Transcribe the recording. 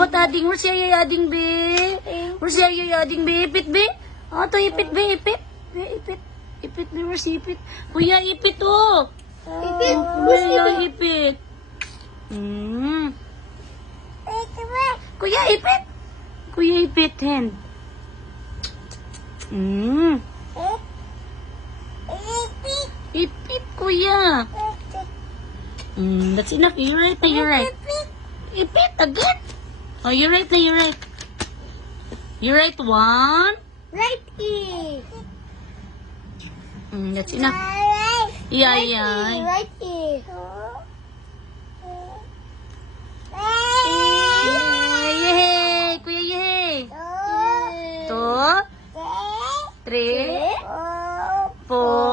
ba't ading? Where's yaya ading, be? Where's yaya ading, be? Ipit, be? Oh, to ipit, be? Ipit. Be, ipit. Ipit, be? Where's ipit? Kuya, ipit, oh. Ipit? Kuya, ipit. Kuya, ipit. Kuya, ipit, hen. Ipit, kuya. That's enough. You're right na, you're right. Ipit, again. Oh, you're right na, you're right. You're right, one. Right ear. That's enough. Yeah, yeah. Right ear. Yay! Kuya, yay! 2, 3, 4,